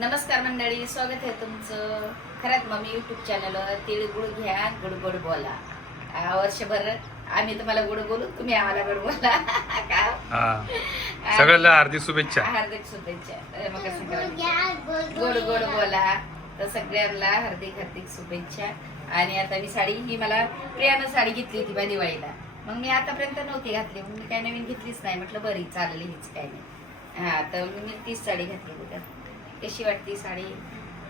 नमस्कार मंडळी, स्वागत आहे तुमचं खरंच मम्मी युट्यूब चॅनलवर. तिळगुळ घ्या, गोड गोड बोला. वर्षभर आम्ही तुम्हाला गोड बोलू, तुम्ही आम्हाला गोड बोला. सगळ्याला हार्दिक शुभेच्छा. हार्दिक शुभेच्छा. मकर संक्रांत गोड गोड बोला. तर सगळ्यांना हार्दिक हार्दिक शुभेच्छा. आणि आता मी साडी, ही मला प्रियानं साडी घेतली होती बा दिवाळीला. मग मी आतापर्यंत नव्हती घातली, मग मी काय नवीन घेतलीच नाही. म्हटलं बरी चालली हीच काय नाही. तर मी तीच साडी घातली होती. कशी वाटते साडी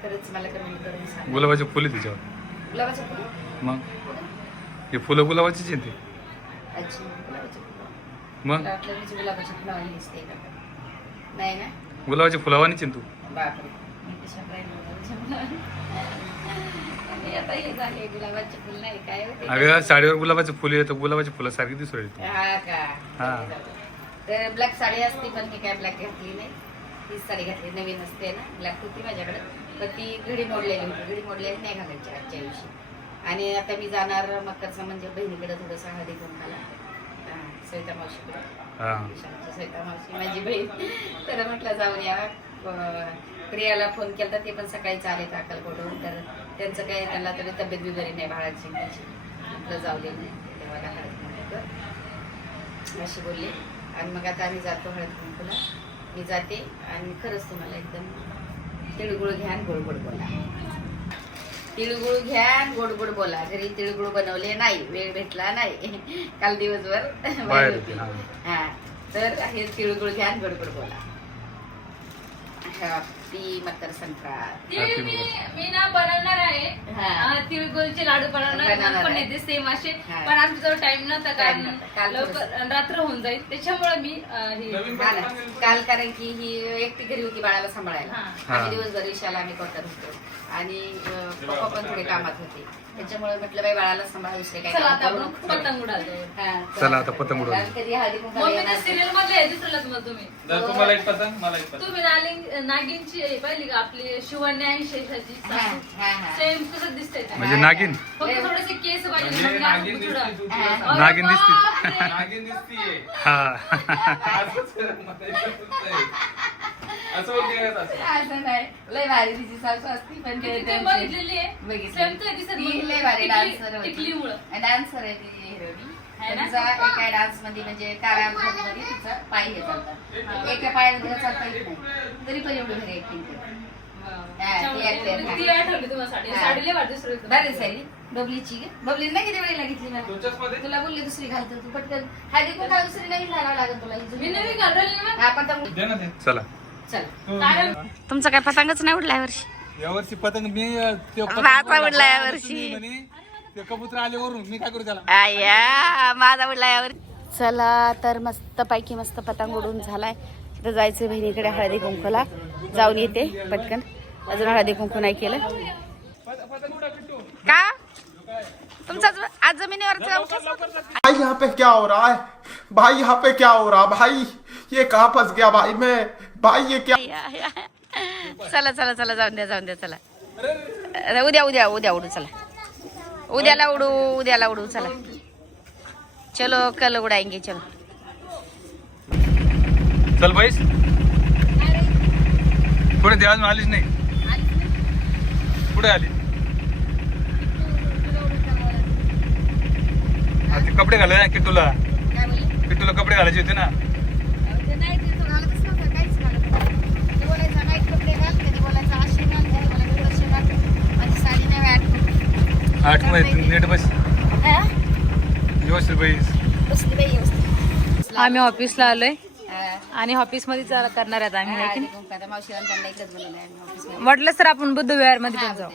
खरंच मला कमेंट करून सांगा. गुलाबाचे फुले तिच्यावर. गुलाबाचे फुलं? मग हे फुलं गुलाबाचीच आहेत ते. अच्छा, गुलाबाचे फुलं. मग मला वाटलं मी गुलाबाच्या फुलावानी दिसते का. नाही ना, गुलाबाचे फुलावानीच आहे तू. बापरे, मी कशा आणि आता हे झाले गुलाबाचे फुल नाही काय होते. अगं साडीवर गुलाबाचे फुले येतं, गुलाबाच्या फुलासारखी दिसू राहिली. हा का. हा. तर ब्लॅक साडी असते, पण मी काय ब्लॅक घातली नाही. तीच साडी घातली, नवीन असते ना. ब्लॅक होती माझ्याकडे, पण ती घडी मोडलेली होती. घडी मोडलेली नाही घालायची आजच्या दिवशी. आणि आता मी जाणार मकरचा म्हणजे बहिणीकडे थोडंसं हळदी कुंकाला, सविता मावशीकडे. सविता मावशी माझी बहीण. तर म्हटलं जाऊन या. प्रियाला फोन केला, ते पण सकाळीच आले अक्कलकोटहून. तर त्यांचं काय, त्यांना तरी तब्येत बी बरी नाही बाळाची. म्हटलं जाऊ दे देवाला हळद कुंकू अशी बोलली. आणि मग आता आम्ही जातो हळद कुंकूला. मी जाते आणि खरंच तुम्हाला एकदम तिळगुळ घ्या आणि गोड गोड बोला. तिळगुळ घ्या आणि गोड गोड बोला. घरी तिळगुळ बनवले नाही, वेळ भेटला नाही, काल दिवसभर बाहेर होते. हा, तर हे तिळगुळ घ्या आणि गोड गोड बोला. हॅपी मकर संक्रांत. मी ना बनवणार आहे तिळगुळचे लाडू बनवणार पण येते सेम असे. पण आमच्याजवळ टाइम नव्हता, कारण लवकर रात्र होऊन जाईल. त्याच्यामुळे मी काल, कारण की ही एकटी घरी होती बाळाला सांभाळायला. आम्ही दिवसभर विशाला आम्ही कोर्टात होतो आणि पप्पा पण थोडे कामात होते. त्याच्यामुळे म्हटलं बाई बाळाला सांभाळा, दुसरे काय. चला आता आपण पतंग उडालो. चला आता पतंग उडवू. कधी हळदी कुंकू सिरियल मधले दिसलं मग तुम्ही. तुम्हाला एक पतंग, मला एक पतंग. तुम्ही नागिनची पाहिली का आपली शिवण्या आणि शेषाची सेम तसंच दिसतंय. म्हणजे नागिन. फक्त थोडेसे केस पाहिजे. नागिन दिसते. हा. असं नाही, लय भारी तिची सासू असती. पण बघितलेली आहे. लय भारी डान्सर होती. टिकलीमुळं डान्सर आहे ती हिरोईन. तिचा एका डान्स मध्ये म्हणजे काळ्या मध्ये तिचा पाय हे चालतात, एका पायाने तिला चालता येत नाही, तरी पण एवढी भारी ऍक्टिंग केली. बरं सारी बबलीची बबली नाही किती वेळेला घेतली मला. तुला बोलली दुसरी घालतो तू पटकन. हळदी कुंकू दुसरी नाही घालावं लागेल तुला. मी नवीन घालवली. हा पतंग. चला चल. तुमचा काय पतंगच नाही उडला यावर्षी? यावर्षी पतंग मी माझा उडला यावर्षी. ते कबूतर आले वरून, मी काय करू त्याला. आया माझा उडला यावर. चला तर मस्त पैकी मस्त पतंग उडून झालाय. तर जायचं बहिणीकडे हळदी कुंकूला. जाऊन येते पटकन. अजून हळदी कुंकू नाही केलं का तुमचा आज जमिनीवर. भाई यहाँ पे क्या हो रहा है भाई, यहाँ पे क्या हो रहा भाई, ये कहाँ फंस गया भाई मैं, भाई ये क्या. चला चला चला, जाऊन द्या चला. उद्या उद्या उद्या उडू. चला उद्याला उडू चला. चलो कल उडाएंगे. चलो चल बाईस. पुढे देवाज में आलीच नाही. पुढे आली. ते कपडे घालायचे ना किट्टूला कपडे घालायचे होते ना. आठ मध्ये नीट बस, व्यवस्थित बैस. आम्ही ऑफिसला आलोय आणि ऑफिस मध्ये करणार आहेत आम्ही. म्हटलं तर आपण बुद्धविहार मध्ये पण जाऊ.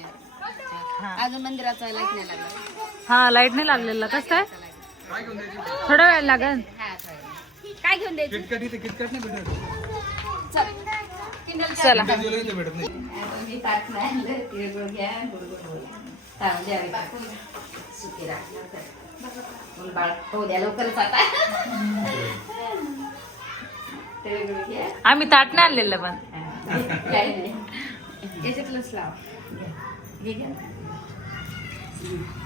अजून मंदिराचा लाईट नाही लागला. हा, लाईट नाही लागलेला. कसं काय थोडा वेळ लागेल. काय घेऊन द्यायचं? किटकट नाही भेटत. चला भेटत नाही. मी ताट नाही आणलं. तिळगुळ घ्या, गोड गोड बोला. सुखी राहा बाळ. हो द्या लवकरच आता. तिळगुळ घ्या. आम्ही ताट नाही आणलेलं पण. काय नाही, याच्यातलंच लाव. घे घ्या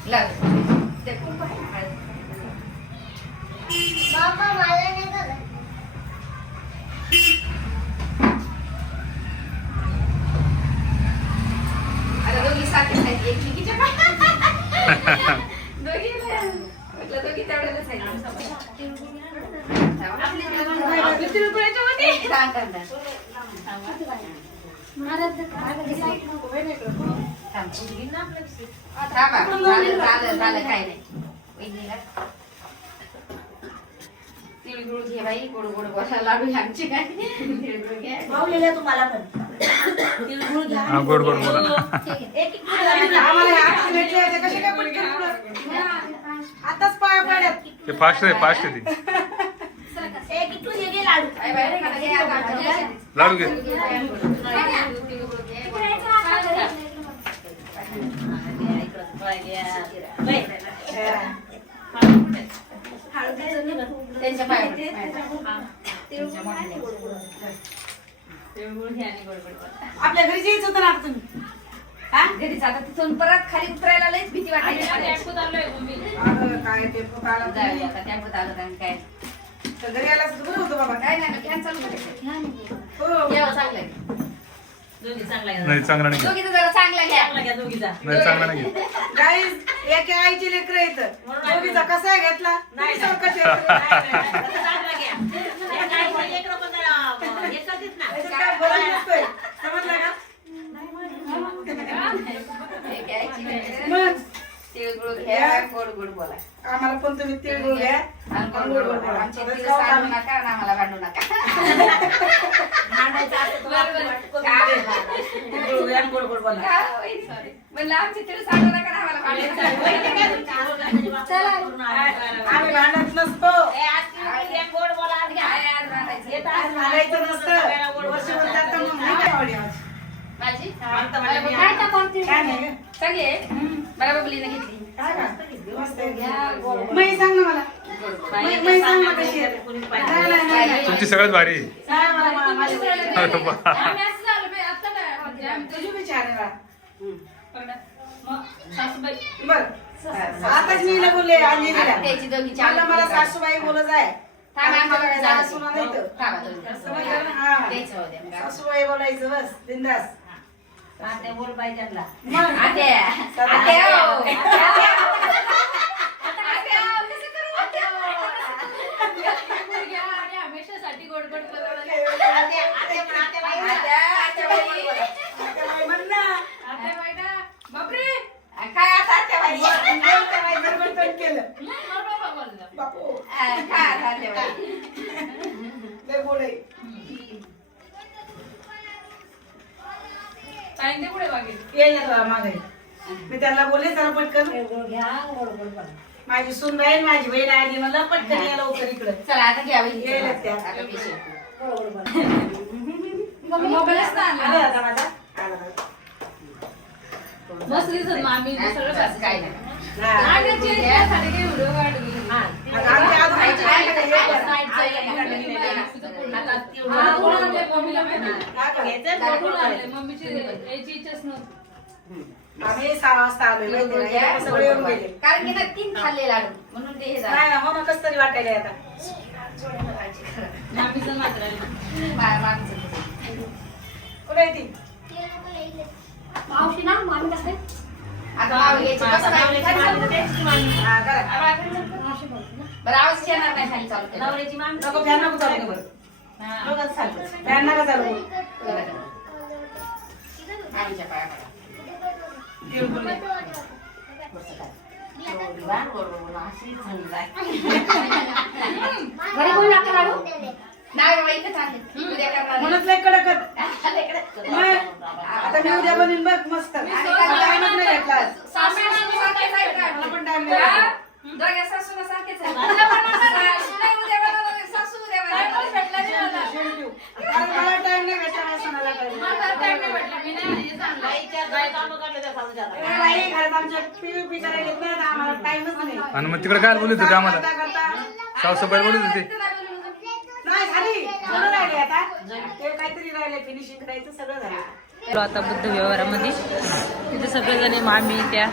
लाव. ते खूप आहे. दोघी म्हटलं दोघी तेवढ्यालाच आहे. आपली तिळगुळाच्या मध्ये. सांग करणार. थांबा. झालं काय नाही. वहिनीला तिळगुळ घे बाई, गोड गोड बोला. लाडू आमची काय तिळगुळ घे. माऊलीला तुम्हाला पण तिळगुळ घ्या. हा, गोड गोड बोला. आताच पाया पडत ते फास्ट आहे फास्ट आहे ती. एक इथून एक हे लाडू आई बाई, घे आता. लाडू घे. तिळगुळ घे. त्यांच्या पायावर. त्यांच्या मोठ्या. तिळगुळ घ्या आणि गोड गोड बोला. आपल्या घरी जायचं होतं ना आता तुम्ही हा घरीच आता तिथून परत खाली उतरायला लयच भीती आणि आता वाटायची. टेम्पोत आलोय मम्मी. काय ते पोटाला जाऊया आता त्यामध्ये आलं कारण काय तर घरी आला असतं बरं होतं बाबा काय नाही घ्या चालू करायचं. हो जेव्हा चांगलं आहे. दोघी चांगला घ्या. नाही चांगला नाही घे. दोघीचं जरा चांगला घ्या. चांगला घ्या दोघीचा नाही चांगला नाही घे. गाईज एक आईची लेकर येत दोघीचा कसा घेतला नाही सारखाच येतं. याच्यात काय फरक नसतोय. समजलं का हे घ्यायची नाही. मग तिळगुळ घ्या, गोड गोड बोला. आम्हाला पण तुम्ही तिळगुळ घ्या आणि गोड गोड बोला. आमचे तिळ सांडू नका आणि आम्हाला भांडू नका. तिळगुळ घ्या आणि गोड गोड बोला. का वहिनी? म्हणलं आमचे तिळ सांडू नका आणि आम्हाला भांडू नका. आम्ही भांडत नसतो काय आज भांडायचं? आज भांडायचं नसतं वर्षभर जातं मग नाही काय आवडली माझी? काय नाही गं? चांगली आहे. मला बबलीने घेतली. काय का? मस्त आहे. मई सांग ना मला मई सांग ना कशी आहे. नाही. तुमची सगळ्यात भारी आहे. सांग मला माझी अरे बा. आम्ही असं झालं बाई, आता काय म्हणजे आम्ही तुझी विचार आहे बा. पकडा. मग सासूबाई बरं आताच मी हिला बोलले अंजलीला त्याची दोघीची मला सासूबाई बोलत आहे थांबा सुना नाही तर समजलं ना? हा. सासूबाई बोलायचं बस बिंदास बोल पाहिजे आत्या आत्या हो. आत्या हो, कसं करू आत्या हो? तिळगुळ घ्या आणि हमेशासाठी गोड गोड बोला. आत्या बाई. म्हण ना आता बाई ना, बापरे काय आता आत्या बाई? केलं मला बाबा बोलला. बापू काय आता आत्या बाई? लय बोलाय ताईंचे पुढे मागे. ये मागे मी त्यांना बोलले जरा पटकन माझी सून बहीण माझी बहीण आली मला पटकन या लवकर इकडं चला आता घ्या वहिनी. ये त्या. आता पिशवी. मोबाईलच ना आला आणला. आता माझा आला बघा. मस्त दिसत मग आम्ही सगळं असं काय नाही. हा. आम्ही चेहऱ्यासाठी काही व्हिडिओ काढले. आता आमच्या आजूबाजूचे काय काय हे बघ. हा, कोण आणलंय? मम्मीला माहिती आहे. काय करायचं? कोण आणलंय? मम्मीची यायची इच्छाच नव्हती. आम्ही 6 वाजता आलोय माहिती आहे ना? हे सगळे येऊन गेले कारण की ना 3 खाल्ले लाडू म्हणून ते हे झालं. नाही ना हो ना कसं तरी वाटायला आता मामीचं मात्र आहे. मागचं. कुठे आहे ती आता मावळी घ्यायची. कसं नाही? हा करा बरं आवाज येणार नाही खाली चालू केलं. नको फॅन नको चालू करू फॅन नका चालू करू. आमच्या पाया पडा. तिळगुळ घे. बसं काय. गोडीवार, गोडगोड अशी झुंज आहे. नाही बाबा, इथंच आणले. उद्या करणार आहे. म्हणूनच लय कडक आहेत. आले इकडे. मग आता मी उद्या बनवीन बघ मस्त आणि टाइमच काय नाही भेटला आज. सासू सारखेच आहेत का? मला पण टाइम नाही भेटला. दोघे सासूला सारखेच आहेत. सासू नाही उद्या बनवलं, सासू उद्या बनवलं. कारण मला टाइम नाही भेटला नाही सणाला time. मला टाइम नाही भेटला. मी नाही हे सांगलं. ए बाई, घरात आमच्या PVP करायला येत नाही ना, आम्हाला टाइमच नाही. आणि मग तिकडे काय बोलत होते आम्हाला? करता साफसफाई बोलत होते. नाही झाली थोडं राहिले आता ते काहीतरी राहिले फिनिशिंग करायचं सगळं झालं. आता बुद्ध व्यवहारामध्ये तिथे सगळेजण मामी त्या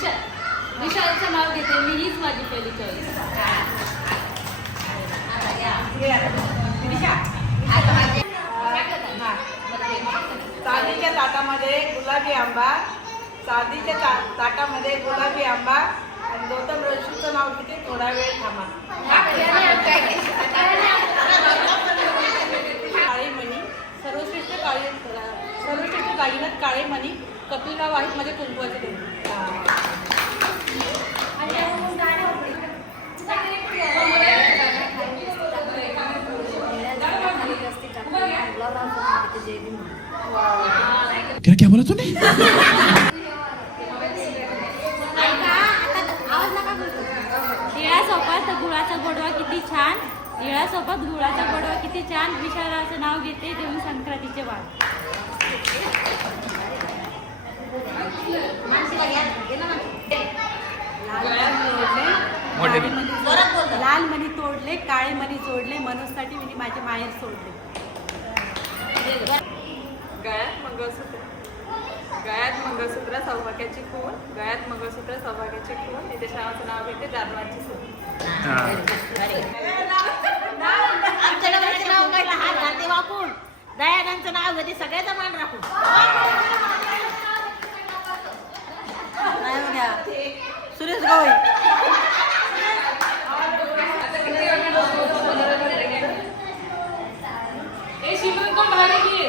विशालचं नाव घेते मी, हीच माझी पहिली चॉईस. चांदीच्या ताटामध्ये गुलाबी आंबा, चांदीच्या ताटामध्ये गुलाबी आंबा आणि गौतम ऋषीचं नाव घेते, थोडा वेळ थांबा. काळे मणी, सर्वश्रेष्ठ दागिन्यात काळे मणी, कपिलराव आहेत माझे कुंकवाचे देव. क्या क्या बोला तूने? तिळासोबत गुळाचा गोडवा किती छान, तिळासोबत गुळाचा गोडवा किती छान, विशालाचं नाव घेते देऊन संक्रांतीचे वाण. लाल मणी तोडले, काळे मणी जोडले, मनोजसाठी मी माझे माहेर सोडले. गळ्यात मंगळसूत्र सौभाग्याची खूण, गळ्यात मंगळसूत्र सौभाग्याची खूण, निदेशाचं नाव घेते जाधवांची सून. आमच्या नवऱ्याचं नाव काय? हात घालते वाकून, दयानंदचं नाव घेते सगळ्याचा मान राखून. सुरेश गवई. शिवून कोण भारी घे.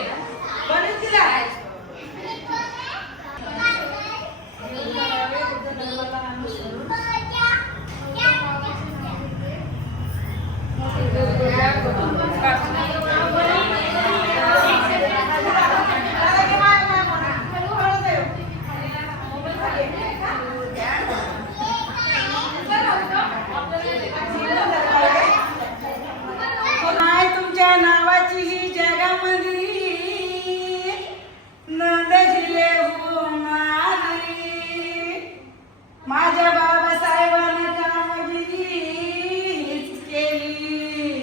तुमच्या नावाची ही जगामध्ये नंद दिले हो मानवी, माझ्या बाबासाहेबांना कामगिरी हीच केली,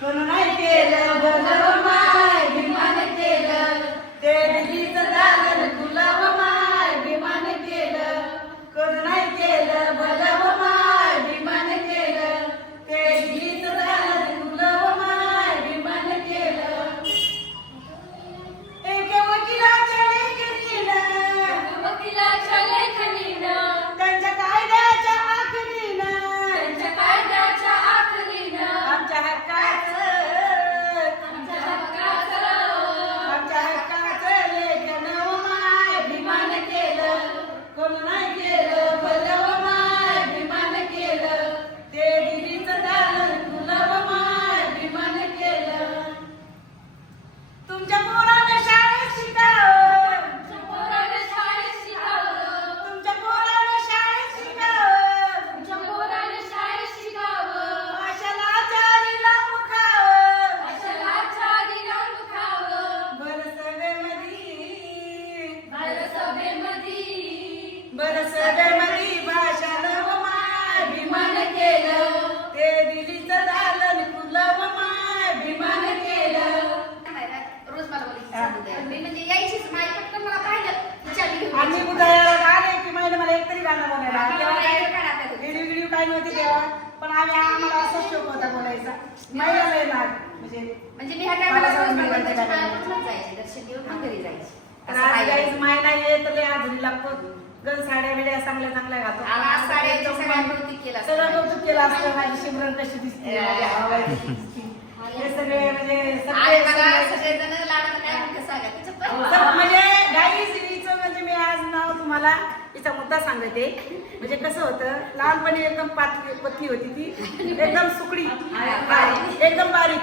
कोण नाही केलं भलं माय विमान केलं, ते दिल्लीचं दालन गुलाब माय विमान केलं, कोण नाही केलं भलं माय विमान केलं, ते दिल्लीचं दालन गुलाब माय विमान केलं. एका वकिलाच्या लेखणीनं, त्यांच्या कायद्याच्या आखरीनं, आमच्या हक्काचं लेखन माय विमान केलं, कोण नाही केलं भलं माय विमान केलं, ते दिल्लीचं दालन गुलाब माय विमान केलं. तुमच्या पोरानं शाळेत शिकावं, तुमच्या पोरानं शाळेत शिकावं, भाषाला चारीला मुखावं, बरसभेमधी भाषानं माय विमान केलं, ते दिल्लीचं दालन गुलाब माय विमान केलं. रोज मला बोलायची मी म्हणजे यायचीच माई पटकन मला पाहिलं विचारली घेऊन आम्ही यायची. उदयाला गाणे की महिने मला एकतरी गाणं बोलायला मला तेव्हा काय नाही काय आता. व्हिडिओ काय नव्हती तेव्हा, पण आम्हाला असाच शौक होता बोलायचा. महिन्याला येणार म्हणजे मी ह्या टायमाला रोज भगवंताच्या पायावरूनच जायचे, दर्शन घेऊन मग घरी जायचे. तर असं आज पाहिलं. गाईच मायला येत लय आधुरी लागतो, गण साड्या बिड्या चांगल्या चांगल्या घालतो. आज साड्यांचं सगळं कौतुक केलं असतं. सगळं कौतुक केलं असतं. माझी शिमरन कशी दिसते, माझी हवा कशी दिसते, हे सगळे म्हणजे आणि बघा सगळेजण लाडाला काय म्हणते सांगा तिचं पण. म्हणजे गाईच हिचं म्हणजे मी आज नाव तुम्हाला तिचा मुद्दा सांगते. म्हणजे कसं होतं, लहानपणी एकदम पतली होती ती, एकदम सुकडी, एकदम बारीक,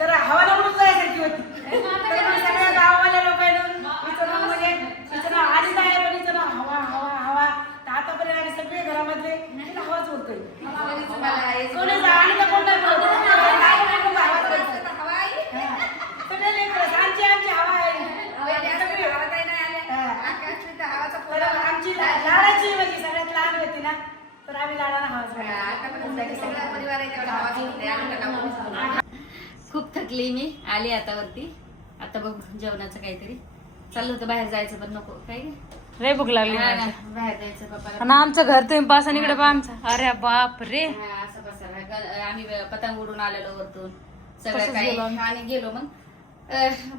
तर हवाला उडून जायसारखी होती. तर मग सगळ्या गावावाल्या लोकांना हिचं नाव म्हणजे हिचं नाव आलीच आहे, पण हिचं नाव हवा हवा हवा. तर आतापर्यंत आणि सगळे घरामधले तिला हवाच उडतोय. कोणी आणि तर कोण नाही बोलत. हवाच बोलतोय. सगळे लेकरं, आमची हवा आहे. तर आमची लाडाची म्हणजे सगळ्यात लहान होती ना, तर आम्ही लाडाला हवाच. सगळा परिवार आहे तेवढा आवाज येतोय. आम्ही का नाव खूप थकली मी, आली आता वरती. आता बघ जेवणाचं काहीतरी चाललं होतं बाहेर जायचं पण नको काय रे भूक लागली हा ना, मला. बाहेर जायचं पप्पाला. आणि आमचं घर तुम्ही पास आणि इकडे पहा आमचं. अरे बाप रे. हा, असं बसायला. आम्ही पतंग उडून आलेलो वरतून सगळं तसंच काही गेलो आम्ही. आणि गेलो मग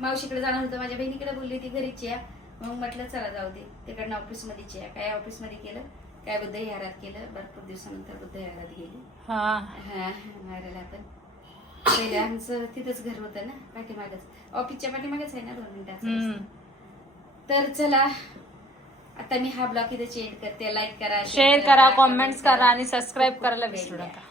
मावशीकडे जाणार होतं. माझ्या बहिणीकडे बोलली ती घरीच या. मग म्हटलं चला जाऊ दे तिकडनं ऑफिसमध्येच या. काय ऑफिसमध्ये केलं, काय बुद्ध विहारात केलं. भरपूर दिवसानंतर बुद्ध विहारात गेली. हा हा मारायला पण पहिले आमचं तिथंच घर होतं ना, पाठीमागच ऑफिसच्या पाठीमागच आहे ना, 2 मिनिटाचं रस्ता. तर चला आता मी हा ब्लॉग इथे चेंज करते. लाईक करा, शेअर करा, कॉमेंट्स करा आणि सबस्क्राईब करायला विसरू नका.